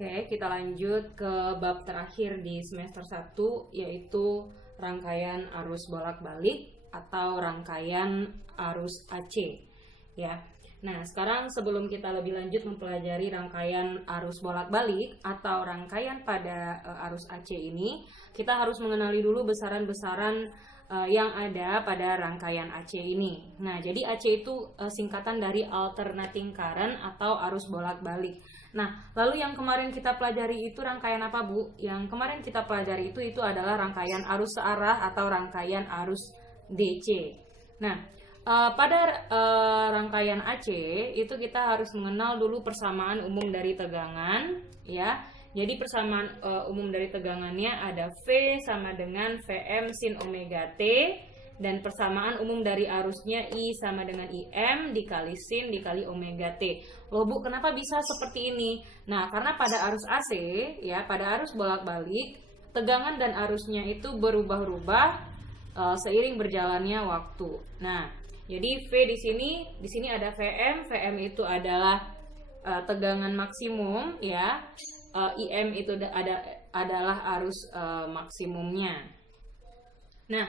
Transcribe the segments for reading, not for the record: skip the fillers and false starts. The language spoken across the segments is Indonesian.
Oke, kita lanjut ke bab terakhir di semester 1, yaitu rangkaian arus bolak-balik atau rangkaian arus AC ya. Nah, sekarang sebelum kita lebih lanjut mempelajari rangkaian arus bolak-balik atau rangkaian pada arus AC ini, kita harus mengenali dulu besaran-besaran yang ada pada rangkaian AC ini. Nah, jadi AC itu singkatan dari alternating current atau arus bolak-balik. Nah, lalu yang kemarin kita pelajari itu rangkaian apa, Bu? Yang kemarin kita pelajari itu adalah rangkaian arus searah atau rangkaian arus DC. Nah, pada rangkaian AC itu kita harus mengenal dulu persamaan umum dari tegangan, ya. Jadi persamaan umum dari tegangannya ada V sama dengan Vm sin omega T, dan persamaan umum dari arusnya I sama dengan Im dikali sin dikali omega T. Loh Bu, kenapa bisa seperti ini? Nah, karena pada arus AC, ya, pada arus bolak-balik, tegangan dan arusnya itu berubah-ubah seiring berjalannya waktu. Nah, jadi V di sini ada Vm itu adalah tegangan maksimum, ya. Im itu adalah arus maksimumnya. Nah,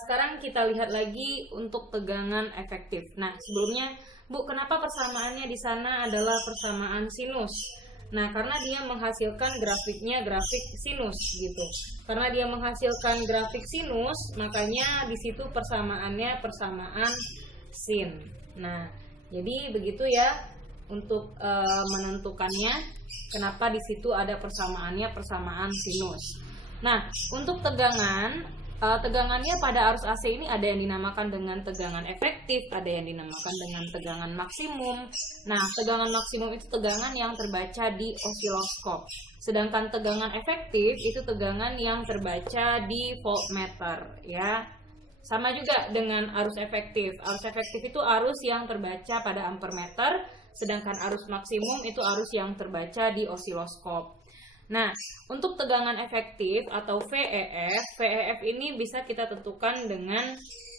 sekarang kita lihat lagi untuk tegangan efektif. Nah, sebelumnya, Bu, kenapa persamaannya di sana adalah persamaan sinus? Nah, karena dia menghasilkan grafiknya grafik sinus gitu. Karena dia menghasilkan grafik sinus, makanya di situ persamaannya persamaan sin. Nah, jadi begitu ya untuk menentukannya. Kenapa di situ ada persamaannya persamaan sinus. Nah, untuk tegangannya pada arus AC ini ada yang dinamakan dengan tegangan efektif, ada yang dinamakan dengan tegangan maksimum. Nah, tegangan maksimum itu tegangan yang terbaca di osiloskop. Sedangkan tegangan efektif itu tegangan yang terbaca di voltmeter, ya. Sama juga dengan arus efektif. Arus efektif itu arus yang terbaca pada ampermeter, sedangkan arus maksimum itu arus yang terbaca di osiloskop. Nah, untuk tegangan efektif atau VEF ini bisa kita tentukan dengan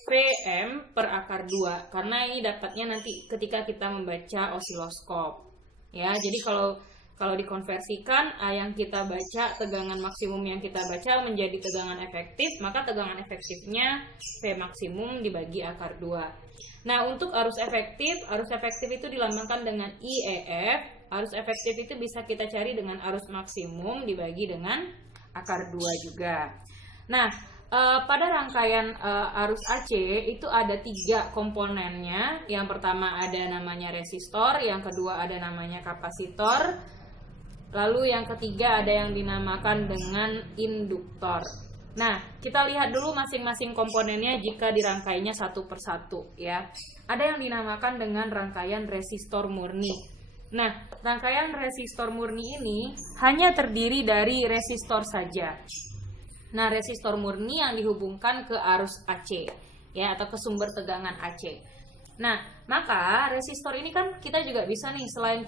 Vm per akar 2, karena ini dapatnya nanti ketika kita membaca osiloskop. Ya, jadi kalau dikonversikan yang kita baca, tegangan maksimum yang kita baca menjadi tegangan efektif, maka tegangan efektifnya V maksimum dibagi akar 2. Nah, untuk arus efektif itu dilambangkan dengan IEF. Arus efektif itu bisa kita cari dengan arus maksimum dibagi dengan akar 2 juga. Nah, pada rangkaian arus AC itu ada 3 komponennya. Yang pertama ada namanya resistor, yang kedua ada namanya kapasitor, lalu yang ketiga ada yang dinamakan dengan induktor. Nah, kita lihat dulu masing-masing komponennya jika dirangkainya satu persatu, ya. Ada yang dinamakan dengan rangkaian resistor murni. Nah, rangkaian resistor murni ini hanya terdiri dari resistor saja. Nah, resistor murni yang dihubungkan ke arus AC, ya, atau ke sumber tegangan AC. Nah, maka resistor ini kan kita juga bisa nih, selain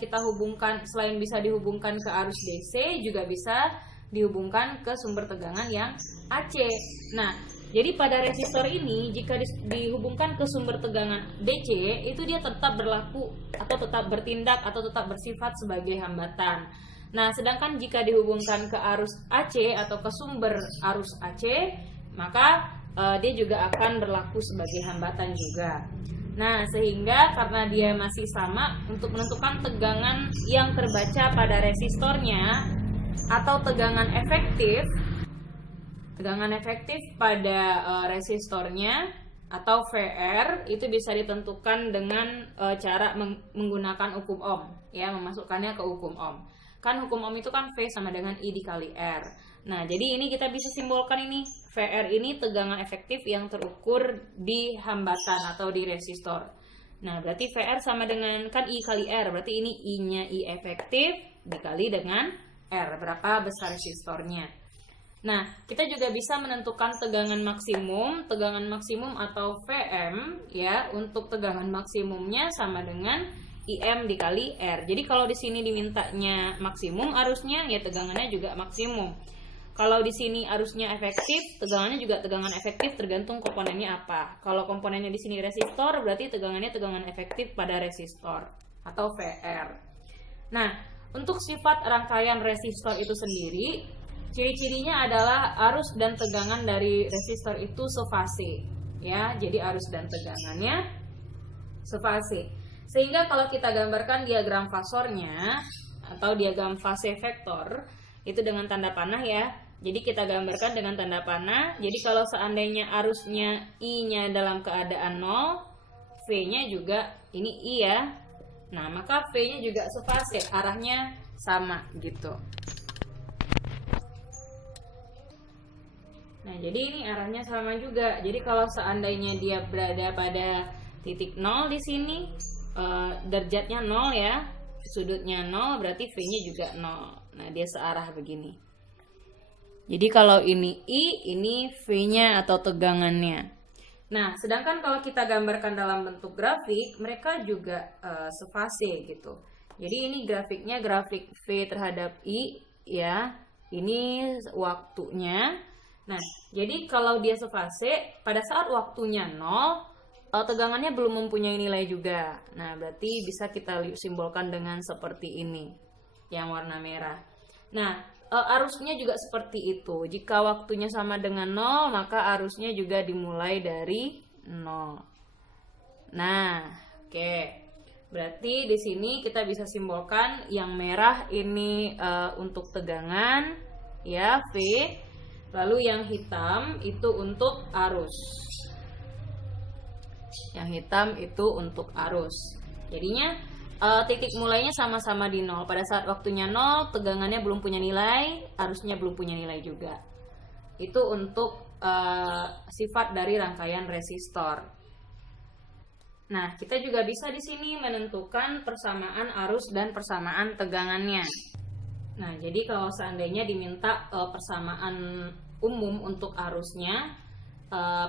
bisa dihubungkan ke arus DC, juga bisa dihubungkan ke sumber tegangan yang AC. Nah, jadi pada resistor ini jika dihubungkan ke sumber tegangan DC, itu dia tetap berlaku atau tetap bertindak atau tetap bersifat sebagai hambatan. Nah, sedangkan jika dihubungkan ke arus AC atau ke sumber arus AC, maka dia juga akan berlaku sebagai hambatan juga. Nah, sehingga karena dia masih sama, untuk menentukan tegangan yang terbaca pada resistornya atau tegangan efektif pada resistornya atau VR itu bisa ditentukan dengan cara menggunakan hukum Ohm, ya, memasukkannya ke hukum Ohm. Kan hukum Ohm itu kan V sama dengan I dikali R. Nah, jadi ini kita bisa simbolkan ini, VR ini tegangan efektif yang terukur di hambatan atau di resistor. Nah, berarti VR sama dengan kan I kali R, berarti ini I-nya I efektif dikali dengan R, berapa besar resistornya. Nah, kita juga bisa menentukan tegangan maksimum atau Vm, ya. Untuk tegangan maksimumnya sama dengan Im dikali R. Jadi kalau di sini dimintanya maksimum arusnya, ya tegangannya juga maksimum. Kalau di sini arusnya efektif, tegangannya juga tegangan efektif, tergantung komponennya apa. Kalau komponennya di sini resistor, berarti tegangannya tegangan efektif pada resistor atau VR. Nah, untuk sifat rangkaian resistor itu sendiri, ciri-cirinya adalah arus dan tegangan dari resistor itu sefase, ya. Jadi arus dan tegangannya sefase. Sehingga kalau kita gambarkan diagram fasornya atau diagram fase vektor itu dengan tanda panah ya. Jadi kita gambarkan dengan tanda panah. Jadi kalau seandainya arusnya I-nya dalam keadaan 0, V-nya juga ini I ya. Nah, maka V-nya juga sefase, arahnya sama gitu. Nah, jadi ini arahnya sama juga. Jadi kalau seandainya dia berada pada titik 0 di sini, derajatnya 0 ya, sudutnya 0, berarti V-nya juga 0. Nah, dia searah begini. Jadi kalau ini I, ini V-nya atau tegangannya. Nah, sedangkan kalau kita gambarkan dalam bentuk grafik, mereka juga sefase gitu. Jadi ini grafiknya grafik V terhadap I ya. Ini waktunya. Nah, jadi kalau dia sefase, pada saat waktunya 0, tegangannya belum mempunyai nilai juga. Nah, berarti bisa kita simbolkan dengan seperti ini, yang warna merah. Nah, arusnya juga seperti itu. Jika waktunya sama dengan 0, maka arusnya juga dimulai dari 0. Nah, oke. Berarti di sini kita bisa simbolkan yang merah ini untuk tegangan, ya, V. Lalu yang hitam itu untuk arus. Yang hitam itu untuk arus. Jadinya titik mulainya sama-sama di 0. Pada saat waktunya 0, tegangannya belum punya nilai, arusnya belum punya nilai juga. Itu untuk sifat dari rangkaian resistor. Nah, kita juga bisa di sini menentukan persamaan arus dan persamaan tegangannya. Nah, jadi kalau seandainya diminta persamaan umum untuk arusnya,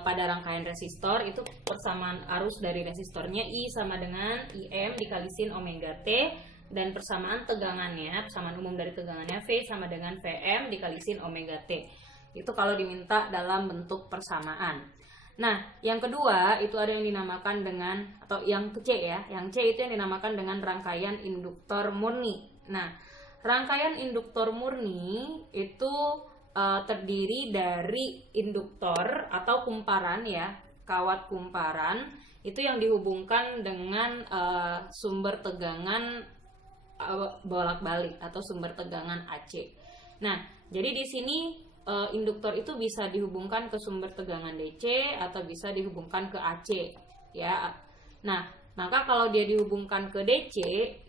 pada rangkaian resistor itu persamaan arus dari resistornya I sama dengan IM dikali sin omega T, dan persamaan tegangannya, persamaan umum dari tegangannya V sama dengan Vm dikali sin omega T. Itu kalau diminta dalam bentuk persamaan. Nah, yang kedua itu ada yang dinamakan dengan, atau yang C ya, yang C itu yang dinamakan dengan rangkaian induktor murni. Nah, rangkaian induktor murni itu terdiri dari induktor atau kumparan ya, kawat kumparan itu yang dihubungkan dengan sumber tegangan bolak-balik atau sumber tegangan AC. Nah, jadi di sini induktor itu bisa dihubungkan ke sumber tegangan DC atau bisa dihubungkan ke AC ya. Nah, maka kalau dia dihubungkan ke DC,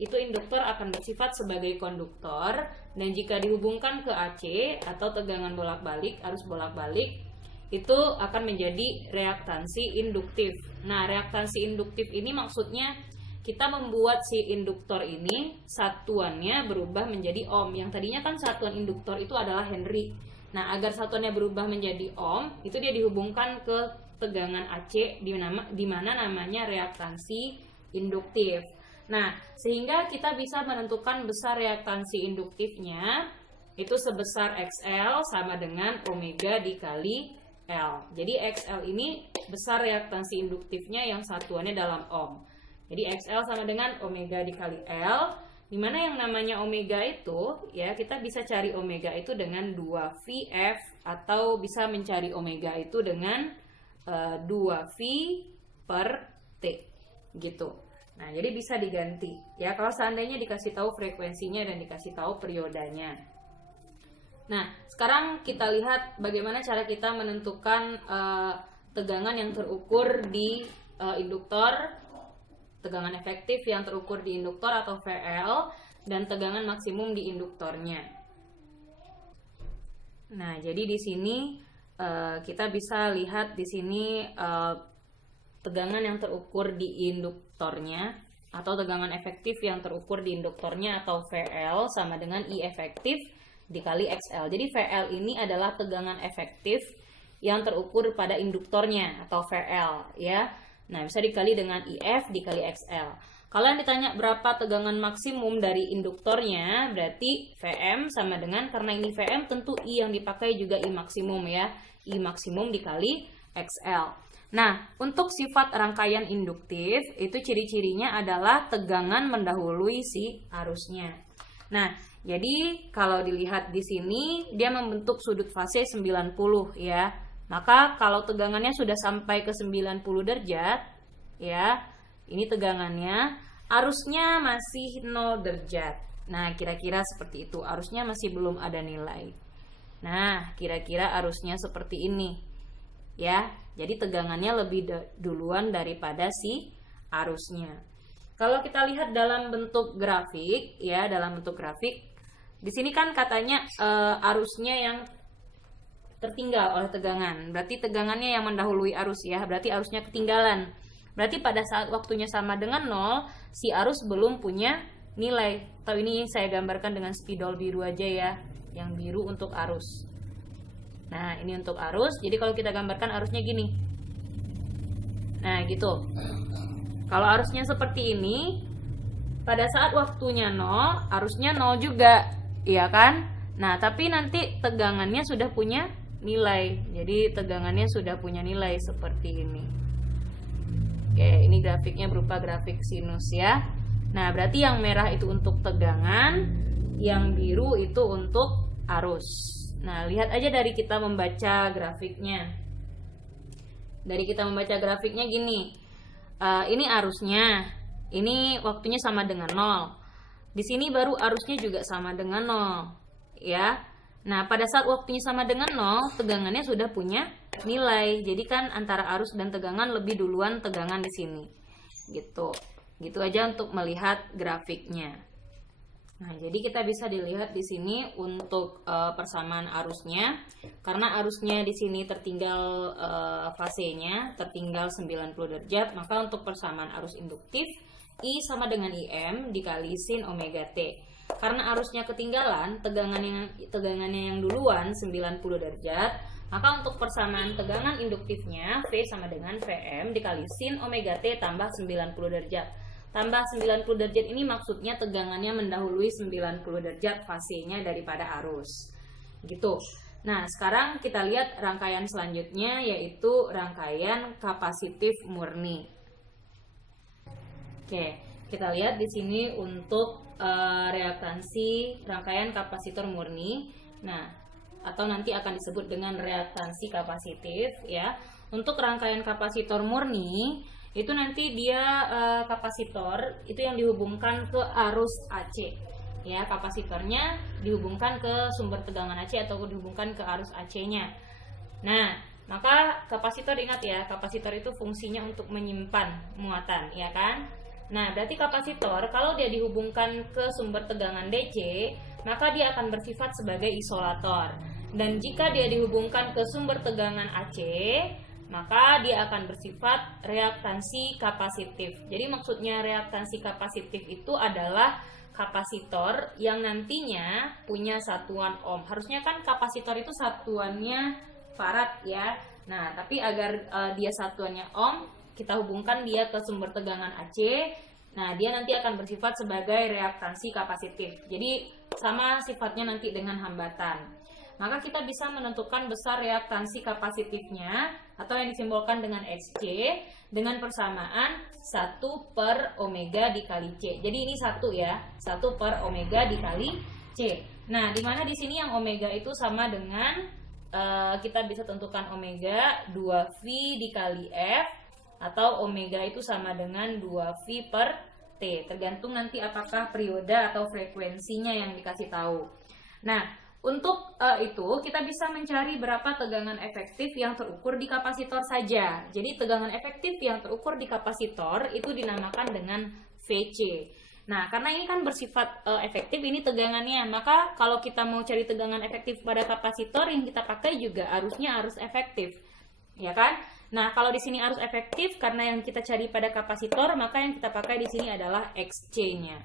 itu induktor akan bersifat sebagai konduktor, dan jika dihubungkan ke AC atau tegangan bolak-balik, arus bolak-balik, itu akan menjadi reaktansi induktif. Nah, reaktansi induktif ini maksudnya kita membuat si induktor ini satuannya berubah menjadi ohm. Yang tadinya kan satuan induktor itu adalah Henry. Nah, agar satuannya berubah menjadi ohm, itu dia dihubungkan ke tegangan AC di mana namanya reaktansi induktif. Nah, sehingga kita bisa menentukan besar reaktansi induktifnya itu sebesar XL sama dengan omega dikali L. Jadi XL ini besar reaktansi induktifnya yang satuannya dalam ohm. Jadi XL sama dengan omega dikali L, di mana yang namanya omega itu ya, kita bisa cari omega itu dengan 2VF atau bisa mencari omega itu dengan 2V per T gitu. Nah, jadi bisa diganti ya kalau seandainya dikasih tahu frekuensinya dan dikasih tahu periodanya. Nah, sekarang kita lihat bagaimana cara kita menentukan tegangan yang terukur di induktor, tegangan efektif yang terukur di induktor atau VL, dan tegangan maksimum di induktornya. Nah, jadi di sini kita bisa lihat di sini tegangan yang terukur di induktornya atau tegangan efektif yang terukur di induktornya atau VL sama dengan I efektif dikali XL. Jadi VL ini adalah tegangan efektif yang terukur pada induktornya atau VL ya. Nah, bisa dikali dengan IF dikali XL. Kalau yang ditanya berapa tegangan maksimum dari induktornya, berarti Vm sama dengan, karena ini Vm tentu I yang dipakai juga I maksimum ya. I maksimum dikali XL. Nah, untuk sifat rangkaian induktif, itu ciri-cirinya adalah tegangan mendahului si arusnya. Nah, jadi kalau dilihat di sini dia membentuk sudut fase 90 ya. Maka kalau tegangannya sudah sampai ke 90 derajat ya, ini tegangannya, arusnya masih 0 derajat. Nah, kira-kira seperti itu. Arusnya masih belum ada nilai. Nah, kira-kira arusnya seperti ini. Ya, jadi tegangannya lebih duluan daripada si arusnya. Kalau kita lihat dalam bentuk grafik ya, dalam bentuk grafik di sini kan katanya arusnya yang tertinggal oleh tegangan. Berarti tegangannya yang mendahului arus ya. Berarti arusnya ketinggalan. Berarti pada saat waktunya sama dengan 0, si arus belum punya nilai. Atau ini saya gambarkan dengan spidol biru aja ya. Yang biru untuk arus. Nah, ini untuk arus. Jadi kalau kita gambarkan arusnya gini. Nah, gitu. Kalau arusnya seperti ini, pada saat waktunya 0, arusnya 0 juga. Iya kan? Nah, tapi nanti tegangannya sudah punya nilai. Jadi tegangannya sudah punya nilai seperti ini. Oke, ini grafiknya berupa grafik sinus ya. Nah, berarti yang merah itu untuk tegangan, yang biru itu untuk arus. Nah, lihat aja dari kita membaca grafiknya. Dari kita membaca grafiknya gini. Ini arusnya. Ini waktunya sama dengan 0. Di sini baru arusnya juga sama dengan 0, ya. Nah, pada saat waktunya sama dengan 0, tegangannya sudah punya nilai. Jadi kan antara arus dan tegangan lebih duluan tegangan di sini. Gitu. Gitu aja untuk melihat grafiknya. Nah, jadi kita bisa dilihat di sini untuk persamaan arusnya. Karena arusnya di sini tertinggal fasenya, tertinggal 90 derajat, maka untuk persamaan arus induktif I sama dengan IM dikali sin omega T. Karena arusnya ketinggalan, tegangannya yang duluan 90 derajat, maka untuk persamaan tegangan induktifnya V sama dengan Vm dikali sin omega T tambah 90 derajat. Tambah 90 derajat ini maksudnya tegangannya mendahului 90 derajat fasenya daripada arus. Gitu. Nah, sekarang kita lihat rangkaian selanjutnya, yaitu rangkaian kapasitif murni. Oke, kita lihat di sini untuk reaktansi rangkaian kapasitor murni. Nah, atau nanti akan disebut dengan reaktansi kapasitif ya. Untuk rangkaian kapasitor murni itu nanti dia kapasitor itu yang dihubungkan ke arus AC. Ya, kapasitornya dihubungkan ke sumber tegangan AC atau dihubungkan ke arus AC-nya. Nah, maka kapasitor, ingat ya, kapasitor itu fungsinya untuk menyimpan muatan, ya kan? Nah, berarti kapasitor kalau dia dihubungkan ke sumber tegangan DC, maka dia akan bersifat sebagai isolator. Dan jika dia dihubungkan ke sumber tegangan AC, maka dia akan bersifat reaktansi kapasitif. Jadi maksudnya reaktansi kapasitif itu adalah kapasitor yang nantinya punya satuan ohm. Harusnya kan kapasitor itu satuannya farad ya. Nah, tapi agar dia satuannya ohm, kita hubungkan dia ke sumber tegangan AC. Nah, dia nanti akan bersifat sebagai reaktansi kapasitif. Jadi sama sifatnya nanti dengan hambatan. Maka kita bisa menentukan besar reaktansi kapasitifnya atau yang disimbolkan dengan XC dengan persamaan 1 per omega dikali C. Jadi ini 1 ya, 1 per omega dikali C. Nah, dimana di sini yang omega itu sama dengan kita bisa tentukan omega 2V dikali F, atau omega itu sama dengan 2V per T, tergantung nanti apakah periode atau frekuensinya yang dikasih tahu. Nah, untuk itu kita bisa mencari berapa tegangan efektif yang terukur di kapasitor saja. Jadi tegangan efektif yang terukur di kapasitor itu dinamakan dengan VC. Nah, karena ini kan bersifat efektif, ini tegangannya, maka kalau kita mau cari tegangan efektif pada kapasitor, yang kita pakai juga arusnya arus efektif, ya kan? Nah, kalau di sini arus efektif, karena yang kita cari pada kapasitor, maka yang kita pakai di sini adalah XC-nya.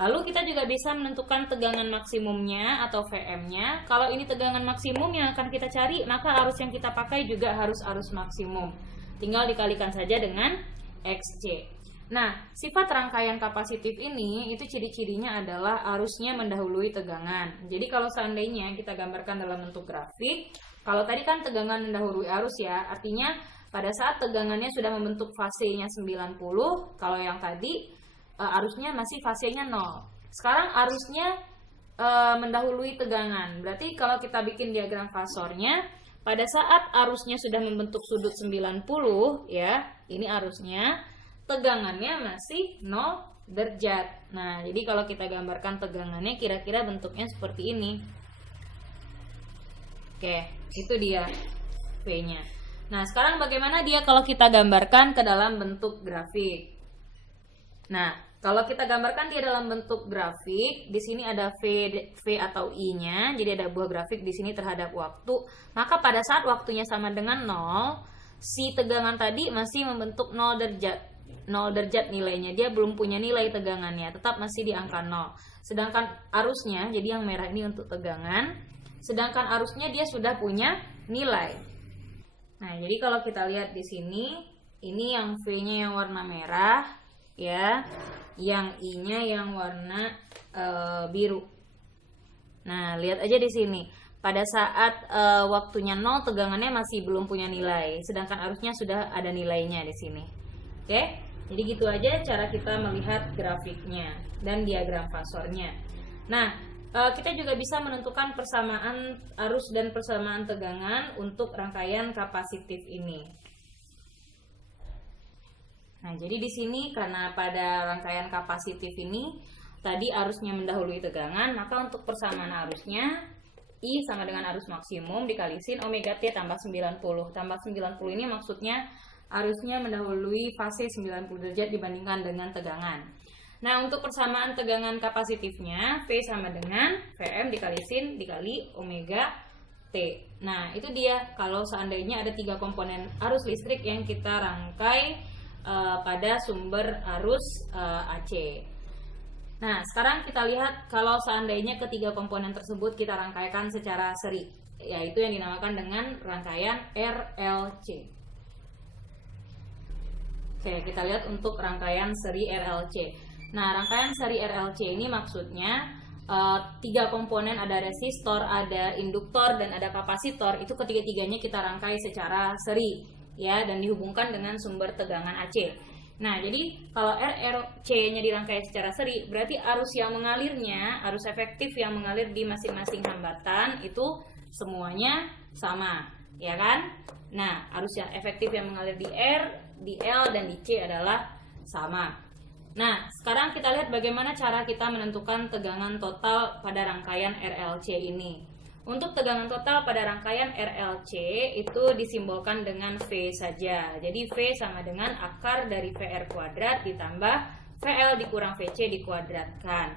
Lalu kita juga bisa menentukan tegangan maksimumnya atau VM-nya. Kalau ini tegangan maksimum yang akan kita cari, maka arus yang kita pakai juga harus arus maksimum. Tinggal dikalikan saja dengan XC. Nah, sifat rangkaian kapasitif ini, itu ciri-cirinya adalah arusnya mendahului tegangan. Jadi kalau seandainya kita gambarkan dalam bentuk grafik, kalau tadi kan tegangan mendahului arus ya, artinya pada saat tegangannya sudah membentuk fasenya 90, kalau yang tadi arusnya masih fasenya 0. sekarang arusnya mendahului tegangan. Berarti kalau kita bikin diagram fasornya, pada saat arusnya sudah membentuk sudut 90 ya, ini arusnya, tegangannya masih 0 derajat. Nah, jadi kalau kita gambarkan tegangannya kira-kira bentuknya seperti ini. Oke, itu dia V-nya. Nah, sekarang bagaimana dia kalau kita gambarkan ke dalam bentuk grafik? Nah, kalau kita gambarkan dia dalam bentuk grafik, di sini ada V atau I-nya, jadi ada buah grafik di sini terhadap waktu. Maka pada saat waktunya sama dengan 0, si tegangan tadi masih membentuk 0 derajat. 0 derajat nilainya, dia belum punya nilai tegangannya, tetap masih di angka 0. Sedangkan arusnya, jadi yang merah ini untuk tegangan, sedangkan arusnya dia sudah punya nilai. Nah, jadi kalau kita lihat di sini, ini yang V-nya yang warna merah, ya, yang I-nya yang warna biru. Nah, lihat aja di sini. Pada saat waktunya 0, tegangannya masih belum punya nilai, sedangkan arusnya sudah ada nilainya di sini. Oke? Jadi gitu aja cara kita melihat grafiknya dan diagram fasornya. Nah, kita juga bisa menentukan persamaan arus dan persamaan tegangan untuk rangkaian kapasitif ini. Nah, jadi di sini karena pada rangkaian kapasitif ini tadi arusnya mendahului tegangan, maka untuk persamaan arusnya I sama dengan arus maksimum dikalisin omega T tambah 90. Tambah 90 ini maksudnya arusnya mendahului fase 90 derajat dibandingkan dengan tegangan. Nah, untuk persamaan tegangan kapasitifnya V sama dengan Vm dikalisin dikali omega T. Nah, itu dia kalau seandainya ada 3 komponen arus listrik yang kita rangkai pada sumber arus AC. Nah, sekarang kita lihat kalau seandainya ketiga komponen tersebut kita rangkaikan secara seri, yaitu yang dinamakan dengan rangkaian RLC. Oke, kita lihat untuk rangkaian seri RLC. Nah, rangkaian seri RLC ini maksudnya 3 komponen, ada resistor, ada induktor, dan ada kapasitor. Itu ketiga-tiganya kita rangkai secara seri, ya, dan dihubungkan dengan sumber tegangan AC. Nah, jadi kalau RLC-nya dirangkai secara seri, berarti arus yang mengalirnya, arus efektif yang mengalir di masing-masing hambatan itu semuanya sama, ya kan? Nah, arus yang efektif yang mengalir di R, di L, dan di C adalah sama. Nah, sekarang kita lihat bagaimana cara kita menentukan tegangan total pada rangkaian RLC ini. Untuk tegangan total pada rangkaian RLC itu disimbolkan dengan V saja. Jadi V sama dengan akar dari VR kuadrat ditambah VL dikurang VC dikuadratkan.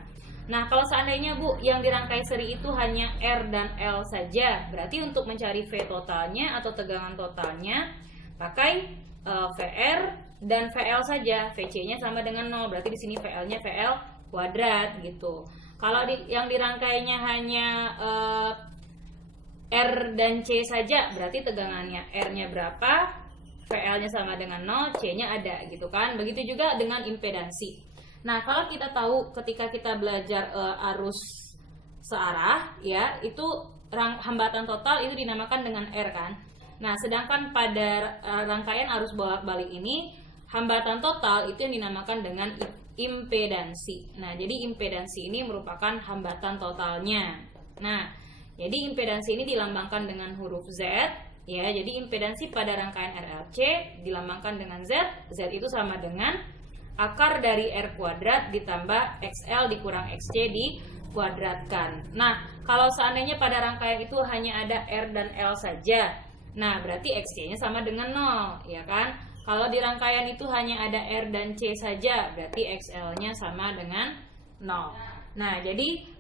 Nah, kalau seandainya Bu yang dirangkai seri itu hanya R dan L saja, berarti untuk mencari V totalnya atau tegangan totalnya pakai VR dan VL saja. VC-nya sama dengan 0, berarti di sini VL-nya VL kuadrat gitu. Kalau yang dirangkainya hanya R dan C saja, berarti tegangannya R-nya berapa, VL-nya sama dengan 0, C-nya ada gitu kan. Begitu juga dengan impedansi. Nah, kalau kita tahu ketika kita belajar arus searah, ya, itu hambatan total itu dinamakan dengan R kan. Nah, sedangkan pada rangkaian arus bolak-balik ini, hambatan total itu yang dinamakan dengan impedansi. Nah, jadi impedansi ini merupakan hambatan totalnya. Nah, jadi impedansi ini dilambangkan dengan huruf Z, ya. Jadi impedansi pada rangkaian RLC dilambangkan dengan Z. Z itu sama dengan akar dari R kuadrat ditambah XL dikurang XC dikuadratkan. Nah, kalau seandainya pada rangkaian itu hanya ada R dan L saja, nah berarti XC-nya sama dengan 0, ya kan? Kalau di rangkaian itu hanya ada R dan C saja, berarti XL-nya sama dengan 0. Nah, jadi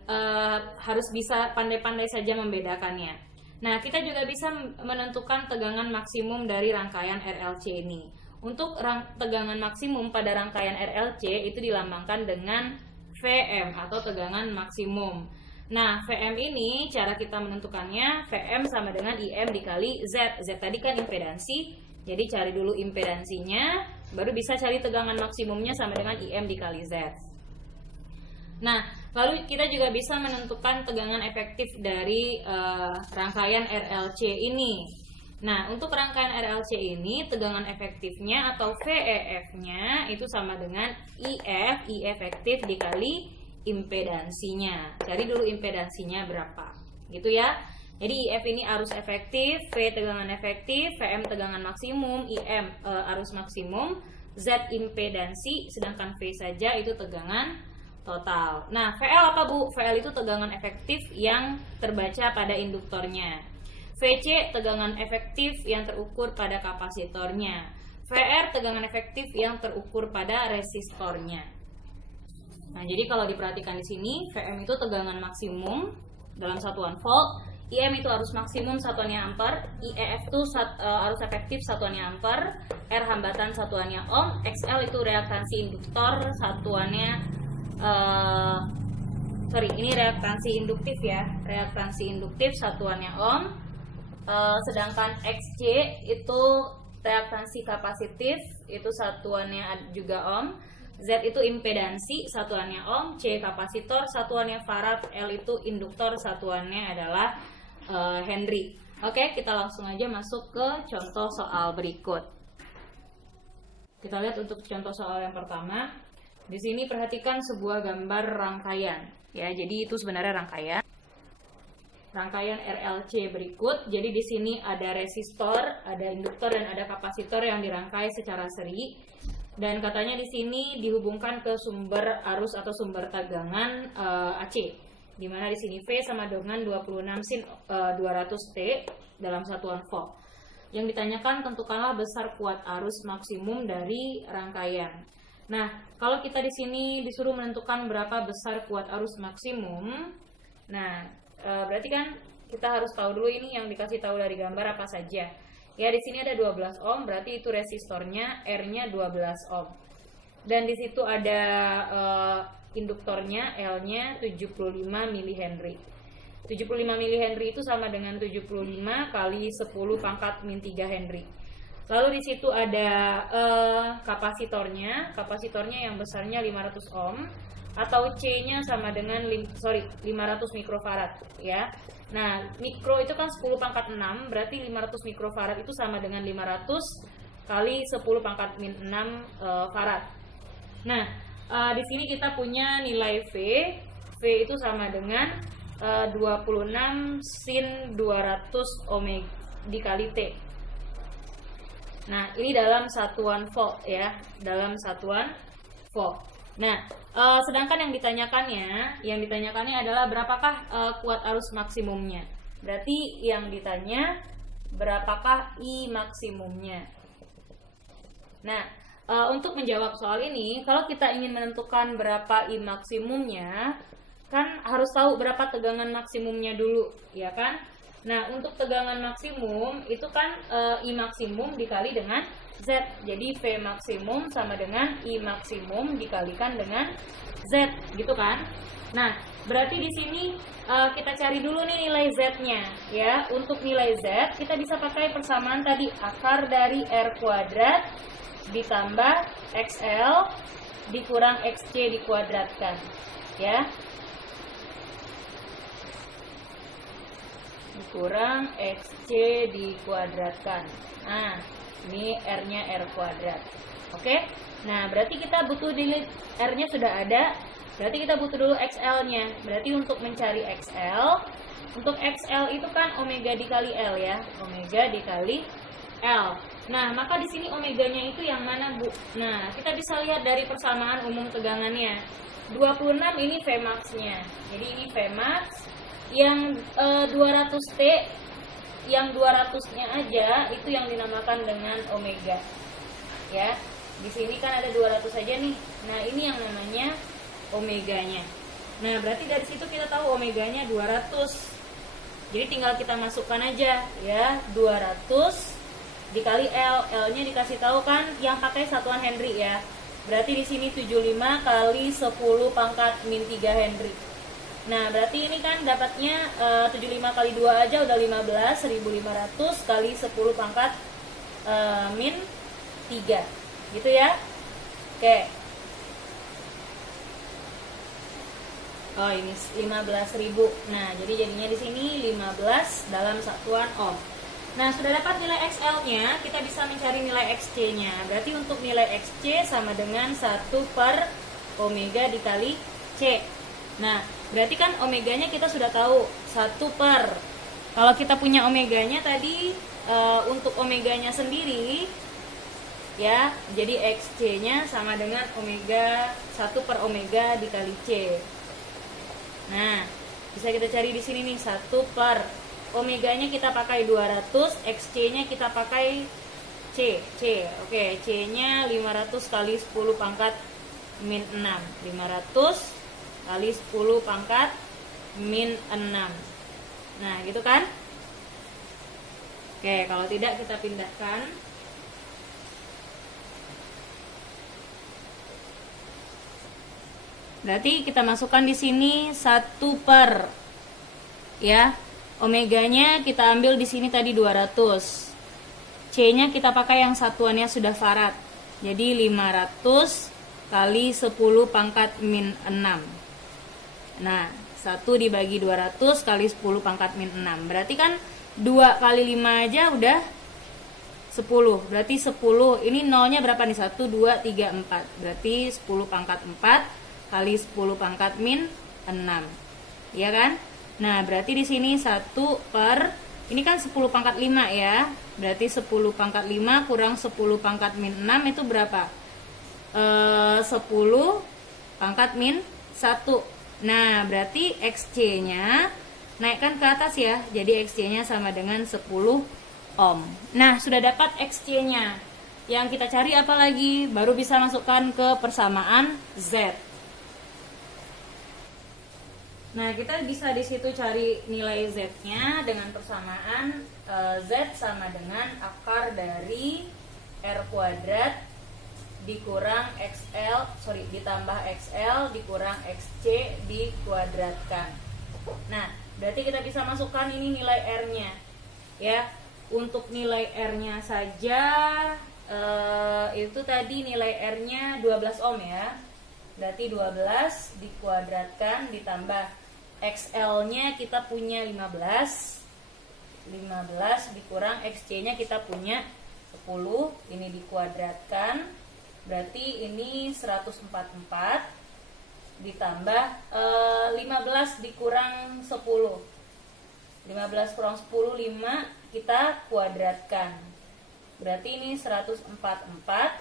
harus bisa pandai-pandai saja membedakannya. Nah, kita juga bisa menentukan tegangan maksimum dari rangkaian RLC ini. Untuk tegangan maksimum pada rangkaian RLC itu dilambangkan dengan VM atau tegangan maksimum. Nah, VM ini cara kita menentukannya, VM sama dengan IM dikali Z. Z tadi kan impedansi, jadi cari dulu impedansinya, baru bisa cari tegangan maksimumnya sama dengan IM dikali Z. Nah, lalu kita juga bisa menentukan tegangan efektif dari rangkaian RLC ini. Nah, untuk rangkaian RLC ini, tegangan efektifnya atau VEF-nya itu sama dengan IF, I efektif dikali impedansinya. Cari dulu impedansinya berapa. Gitu ya. Jadi IF ini arus efektif, V tegangan efektif, VM tegangan maksimum, IM arus maksimum, Z impedansi, sedangkan V saja itu tegangan total. Nah, VL apa Bu? VL itu tegangan efektif yang terbaca pada induktornya. VC tegangan efektif yang terukur pada kapasitornya. VR tegangan efektif yang terukur pada resistornya. Nah, jadi kalau diperhatikan di sini, VM itu tegangan maksimum dalam satuan volt, IM itu arus maksimum satuannya ampere, IEF itu arus efektif satuannya ampere, R hambatan satuannya ohm, XL itu reaktansi induktor satuannya ini reaktansi induktif ya, reaktansi induktif satuannya ohm, sedangkan XC itu reaktansi kapasitif itu satuannya juga ohm, Z itu impedansi satuannya ohm, C kapasitor satuannya farad, L itu induktor satuannya adalah Henry. Oke, kita langsung aja masuk ke contoh soal berikut. Kita lihat untuk contoh soal yang pertama. Di sini perhatikan sebuah gambar rangkaian. Ya, jadi itu sebenarnya rangkaian RLC berikut. Jadi di sini ada resistor, ada induktor dan ada kapasitor yang dirangkai secara seri. Dan katanya di sini dihubungkan ke sumber arus atau sumber tegangan AC. Di mana di sini V sama dengan 26 sin 200T dalam satuan volt. Yang ditanyakan tentukanlah besar kuat arus maksimum dari rangkaian. Nah, kalau kita di sini disuruh menentukan berapa besar kuat arus maksimum, nah berarti kan kita harus tahu dulu ini yang dikasih tahu dari gambar apa saja. Ya, di sini ada 12 ohm, berarti itu resistornya, R-nya 12 ohm. Dan di situ ada induktornya, L-nya 75 mH. 75 mH itu sama dengan 75 kali 10 pangkat min 3 Henry. Lalu di situ ada kapasitornya yang besarnya 500 ohm atau C-nya sama dengan 500 mikrofarad ya. Nah, mikro itu kan 10 pangkat 6, berarti 500 mikrofarad itu sama dengan 500 kali 10 pangkat min 6 farad. Nah, di sini kita punya nilai V. V itu sama dengan 26 sin 200 omega dikali T. Nah, ini dalam satuan volt ya, dalam satuan volt. Nah, sedangkan yang ditanyakannya adalah berapakah kuat arus maksimumnya. Berarti yang ditanya berapakah I maksimumnya. Nah, untuk menjawab soal ini, kalau kita ingin menentukan berapa I maksimumnya, kan harus tahu berapa tegangan maksimumnya dulu, ya kan? Nah, untuk tegangan maksimum itu kan I maksimum dikali dengan Z. Jadi V maksimum sama dengan I maksimum dikalikan dengan Z, gitu kan? Nah, berarti di sini kita cari dulu nih nilai Z-nya, ya. Untuk nilai Z kita bisa pakai persamaan tadi, akar dari R kuadrat ditambah XL dikurang XC dikuadratkan, ya. Dikurang XC dikuadratkan. Nah, ini R-nya R kuadrat. Oke? Nah, berarti kita butuh R-nya sudah ada. Berarti kita butuh dulu XL-nya. Berarti untuk mencari XL, untuk XL itu kan omega dikali L ya. Omega dikali L. Nah, maka di sini omeganya itu yang mana, Bu? Nah, kita bisa lihat dari persamaan umum tegangannya. 26 ini Vmax-nya. Jadi ini Vmax. Yang 200T, yang 200-nya aja itu yang dinamakan dengan omega. Ya. Di sini kan ada 200 saja nih. Nah, ini yang namanya omeganya. Nah, berarti dari situ kita tahu omeganya 200. Jadi tinggal kita masukkan aja ya, 200 dikali L. L-nya dikasih tahu kan yang pakai satuan Henry ya. Berarti di sini 75 kali 10 pangkat min 3 Henry. Nah, berarti ini kan dapatnya 75 kali 2 aja udah 15, 1500 kali 10 pangkat min 3. Gitu ya. Oke. Oh, ini 15.000. Nah, jadi jadinya di sini 15 dalam satuan ohm. Nah, sudah dapat nilai XL-nya, kita bisa mencari nilai XC-nya. Berarti untuk nilai XC sama dengan 1 per omega dikali C. Nah, berarti kan omeganya kita sudah tahu 1/. Kalau kita punya omeganya tadi, untuk omeganya sendiri ya, jadi XC-nya sama dengan omega 1/, omega dikali C. Nah, bisa kita cari di sini nih, 1/. Omeganya kita pakai 200, XC-nya kita pakai C. Oke, C-nya 500 kali 10 pangkat min 6. 500 kali 10 pangkat min 6. Nah, gitu kan? Oke, kalau tidak kita pindahkan. Berarti kita masukkan di sini 1/. Ya. Omeganya kita ambil di sini tadi 200. C-nya kita pakai yang satuannya sudah farad. Jadi 500 kali 10 pangkat min 6. Nah, 1 dibagi 200 kali 10 pangkat min 6. Berarti kan 2 kali 5 aja udah 10. Berarti 10, ini nolnya berapa nih? 1, 2, 3, 4. Berarti 10 pangkat 4 kali 10 pangkat min 6. Iya kan? Nah, berarti di sini 1/, ini kan 10 pangkat 5 ya. Berarti 10 pangkat 5 kurang 10 pangkat min 6 itu berapa? 10 pangkat min 1. Nah, berarti XC-nya naikkan ke atas ya. Jadi XC-nya sama dengan 10 ohm. Nah, sudah dapat XC-nya. Yang kita cari apa lagi? Baru bisa masukkan ke persamaan Z. Nah, kita bisa di situ cari nilai Z-nya dengan persamaan Z sama dengan akar dari R kuadrat ditambah XL dikurang XC dikuadratkan. Nah, berarti kita bisa masukkan ini nilai R-nya. Ya, untuk nilai R-nya saja itu tadi nilai R-nya 12 ohm ya. Berarti 12 dikuadratkan ditambah XL-nya kita punya 15 dikurang XC-nya kita punya 10. Ini dikuadratkan, berarti ini 144 ditambah 15 dikurang 10. 15 kurang 10, 5, kita kuadratkan. Berarti ini 144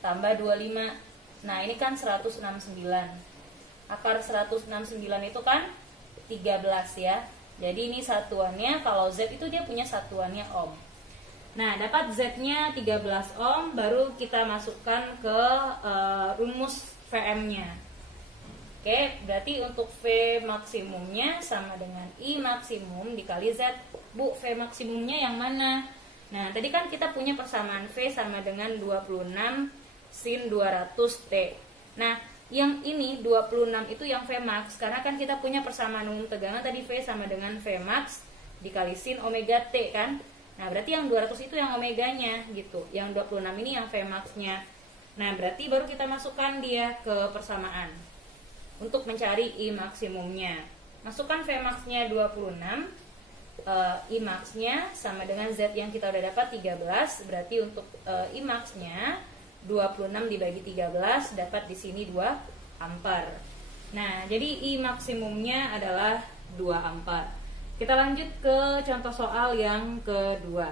tambah 25. Nah, ini kan 169. Akar 169 itu kan 13 ya. Jadi ini satuannya, kalau Z itu dia punya satuannya ohm. Nah, dapat Z-nya 13 ohm, baru kita masukkan ke rumus Vm-nya. Oke, berarti untuk V maksimumnya sama dengan I maksimum dikali Z. Bu, V maksimumnya yang mana? Nah, tadi kan kita punya persamaan V sama dengan 26 sin 200T. Nah, yang ini 26 itu yang Vmax, karena kan kita punya persamaan umum tegangan tadi V sama dengan Vmax dikali sin omega T kan. Nah, berarti yang 200 itu yang omeganya gitu. Yang 26 ini yang Vmax-nya. Nah, berarti baru kita masukkan dia ke persamaan untuk mencari I maksimumnya. Masukkan Vmax-nya 26, I max-nya sama dengan Z yang kita udah dapat 13. Berarti untuk I max-nya 26 dibagi 13 dapat di sini 2 ampere. Nah, jadi I maksimumnya adalah 2 ampere. Kita lanjut ke contoh soal yang kedua.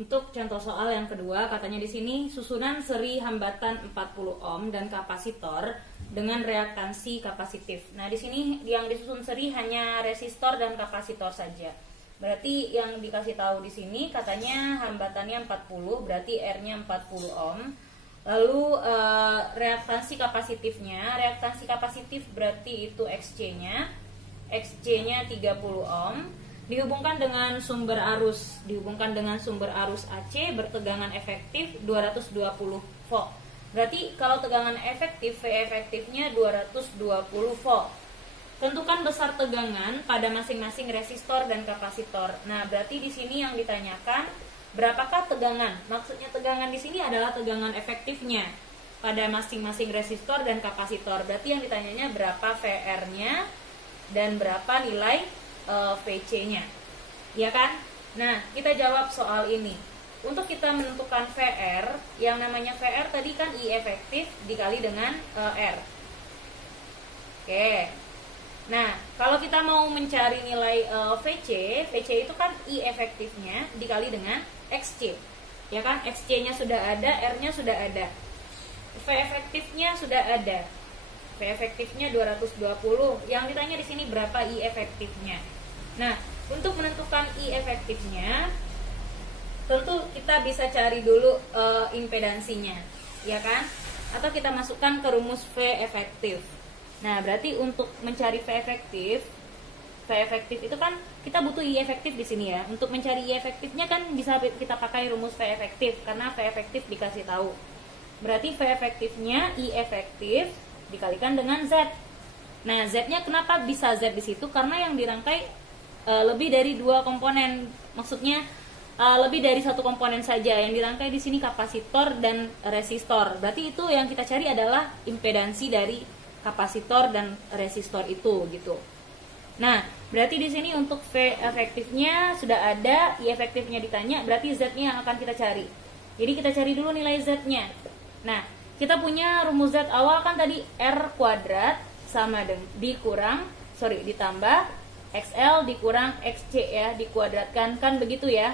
Untuk contoh soal yang kedua, katanya di sini susunan seri hambatan 40 ohm dan kapasitor dengan reaktansi kapasitif. Nah, di sini yang disusun seri hanya resistor dan kapasitor saja. Berarti yang dikasih tahu di sini katanya hambatannya 40, berarti R-nya 40 ohm. Lalu reaktansi kapasitifnya, reaktansi kapasitif berarti itu XC-nya. XC-nya 30 ohm. Dihubungkan dengan sumber arus AC bertegangan efektif 220 volt. Berarti kalau tegangan efektif, V efektifnya 220 volt. Tentukan besar tegangan pada masing-masing resistor dan kapasitor. Nah, berarti di sini yang ditanyakan berapakah tegangan? Maksudnya tegangan di sini adalah tegangan efektifnya pada masing-masing resistor dan kapasitor. Berarti yang ditanyanya berapa VR-nya dan berapa nilai VC-nya. Ya kan? Nah, kita jawab soal ini. Untuk kita menentukan VR, yang namanya VR tadi kan I efektif dikali dengan R. Oke. Nah, kalau kita mau mencari nilai VC itu kan I efektifnya dikali dengan XC. Ya kan? XC-nya sudah ada, R-nya sudah ada. V efektifnya sudah ada. V efektifnya 220. Yang ditanya di sini berapa I efektifnya. Nah, untuk menentukan I efektifnya tentu kita bisa cari dulu impedansinya, ya kan? Atau kita masukkan ke rumus V efektif. Nah, berarti untuk mencari V efektif itu kan kita butuh I efektif di sini ya. Untuk mencari I efektifnya kan bisa kita pakai rumus V efektif karena V efektif dikasih tahu. Berarti V efektifnya I efektif dikalikan dengan Z. Nah, Z-nya kenapa bisa Z di situ? Karena yang dirangkai lebih dari 2 komponen. Maksudnya lebih dari 1 komponen saja. Yang dirangkai di sini kapasitor dan resistor. Berarti itu yang kita cari adalah impedansi dari kapasitor dan resistor itu gitu. Nah, berarti di sini untuk V efektifnya sudah ada, I efektifnya ditanya, berarti Z-nya yang akan kita cari. Jadi kita cari dulu nilai Z-nya. Nah, kita punya rumus Z awal kan tadi R kuadrat sama ditambah XL dikurang XC ya, dikuadratkan kan begitu ya.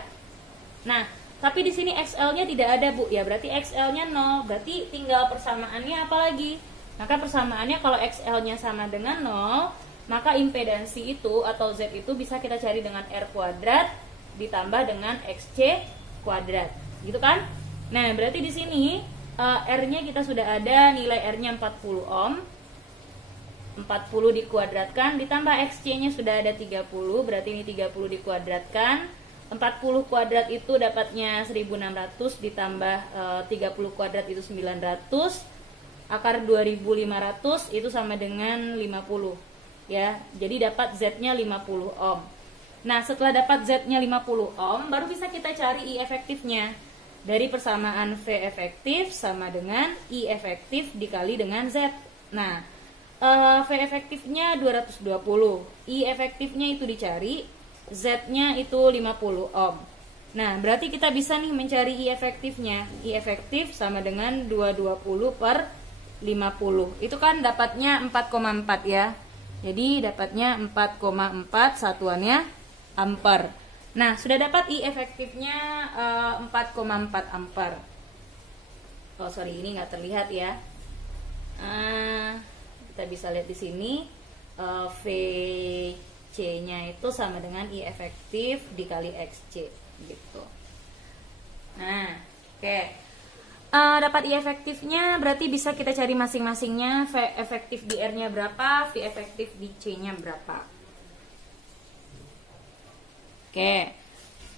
Nah, tapi di sini XL-nya tidak ada, Bu. Ya, berarti XL-nya 0. Berarti tinggal persamaannya apa lagi? Maka persamaannya kalau XL-nya sama dengan 0, maka impedansi itu atau Z itu bisa kita cari dengan R kuadrat ditambah dengan XC kuadrat. Gitu kan? Nah, berarti di sini R-nya kita sudah ada, nilai R-nya 40 ohm. 40 dikuadratkan ditambah XC-nya sudah ada 30, berarti ini 30 dikuadratkan. 40 kuadrat itu dapatnya 1600 ditambah 30 kuadrat itu 900. Akar 2500 itu sama dengan 50 ya. Jadi dapat Z-nya 50 ohm. Nah, setelah dapat Z-nya 50 ohm baru bisa kita cari I efektifnya. Dari persamaan V efektif sama dengan I efektif dikali dengan Z. Nah, V efektifnya 220, I efektifnya itu dicari, Z-nya itu 50 ohm. Nah, berarti kita bisa nih mencari I efektifnya. I efektif sama dengan 220 per 50. Itu kan dapatnya 4,4 ya. Jadi dapatnya 4,4 satuannya ampere. Nah, sudah dapat I efektifnya 4,4 ampere. Oh, sorry, ini nggak terlihat ya. Kita bisa lihat di sini VC-nya itu sama dengan I efektif dikali XC gitu. Nah, oke. Dapat I efektifnya berarti bisa kita cari masing-masingnya. V efektif di R-nya berapa, V efektif di C-nya berapa. Oke.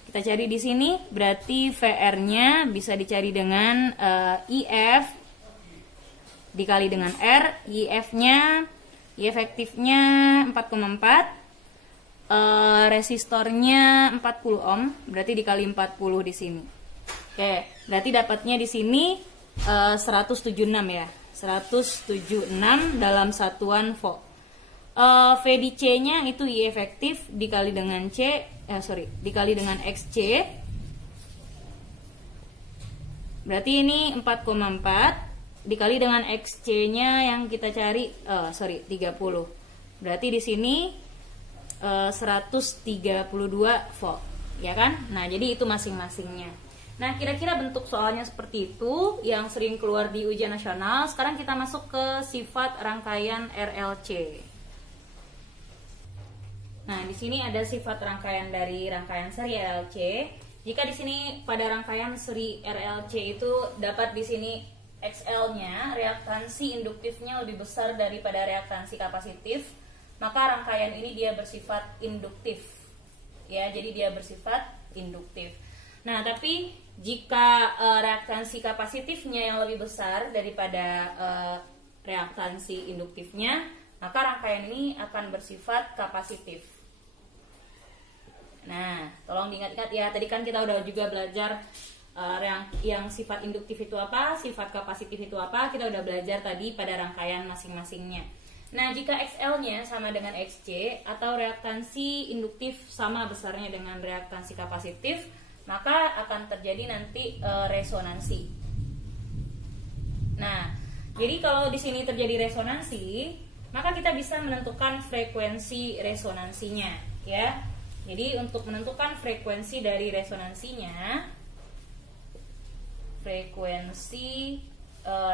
Kita cari di sini berarti VR-nya bisa dicari dengan IF dikali dengan R, IF-nya I efektifnya 4,4, resistornya 40 ohm, berarti dikali 40 di sini. Oke, berarti dapatnya di sini 176 ya. 176 dalam satuan volt. VDC-nya itu I efektif dikali dengan dikali dengan XC. Berarti ini 4,4 dikali dengan XC-nya yang kita cari 30. Berarti di sini 132 volt, ya kan? Nah, jadi itu masing-masingnya. Nah, kira-kira bentuk soalnya seperti itu yang sering keluar di ujian nasional. Sekarang kita masuk ke sifat rangkaian RLC. Nah, di sini ada sifat rangkaian dari rangkaian seri RLC. Jika di sini pada rangkaian seri RLC itu dapat di sini XL-nya, reaktansi induktifnya lebih besar daripada reaktansi kapasitif, maka rangkaian ini dia bersifat induktif. Ya, jadi dia bersifat induktif. Nah, tapi jika reaktansi kapasitifnya yang lebih besar daripada reaktansi induktifnya, maka rangkaian ini akan bersifat kapasitif. Nah, tolong diingat-ingat ya, tadi kan kita udah juga belajar yang sifat induktif itu apa, sifat kapasitif itu apa, kita udah belajar tadi pada rangkaian masing-masingnya. Nah, jika XL-nya sama dengan XC atau reaktansi induktif sama besarnya dengan reaktansi kapasitif, maka akan terjadi nanti resonansi. Nah, jadi kalau di sini terjadi resonansi, maka kita bisa menentukan frekuensi resonansinya, ya. Jadi untuk menentukan frekuensi dari resonansinya, frekuensi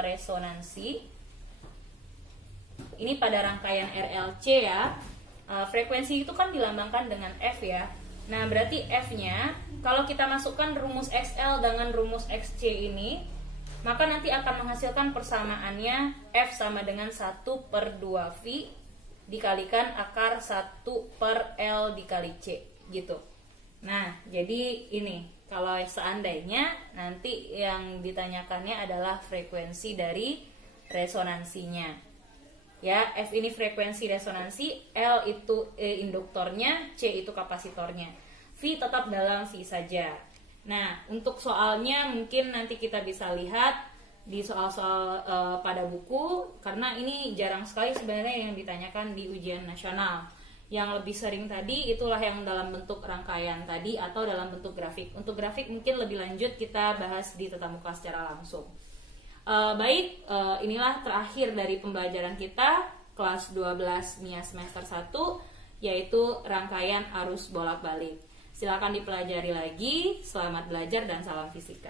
resonansi ini pada rangkaian RLC ya. Frekuensi itu kan dilambangkan dengan F ya. Nah, berarti F-nya kalau kita masukkan rumus XL dengan rumus XC ini, maka nanti akan menghasilkan persamaannya F sama dengan 1/2V dikalikan akar 1/L dikali C gitu. Nah, jadi ini kalau seandainya nanti yang ditanyakannya adalah frekuensi dari resonansinya. Ya, F ini frekuensi resonansi, L itu induktornya, C itu kapasitornya. V tetap dalam V saja. Nah, untuk soalnya mungkin nanti kita bisa lihat di soal-soal pada buku, karena ini jarang sekali sebenarnya yang ditanyakan di ujian nasional. Yang lebih sering tadi itulah yang dalam bentuk rangkaian tadi atau dalam bentuk grafik. Untuk grafik mungkin lebih lanjut kita bahas di tatap muka secara langsung. Inilah terakhir dari pembelajaran kita kelas 12 MIA semester 1, yaitu rangkaian arus bolak-balik. Silakan dipelajari lagi. Selamat belajar dan salam fisika.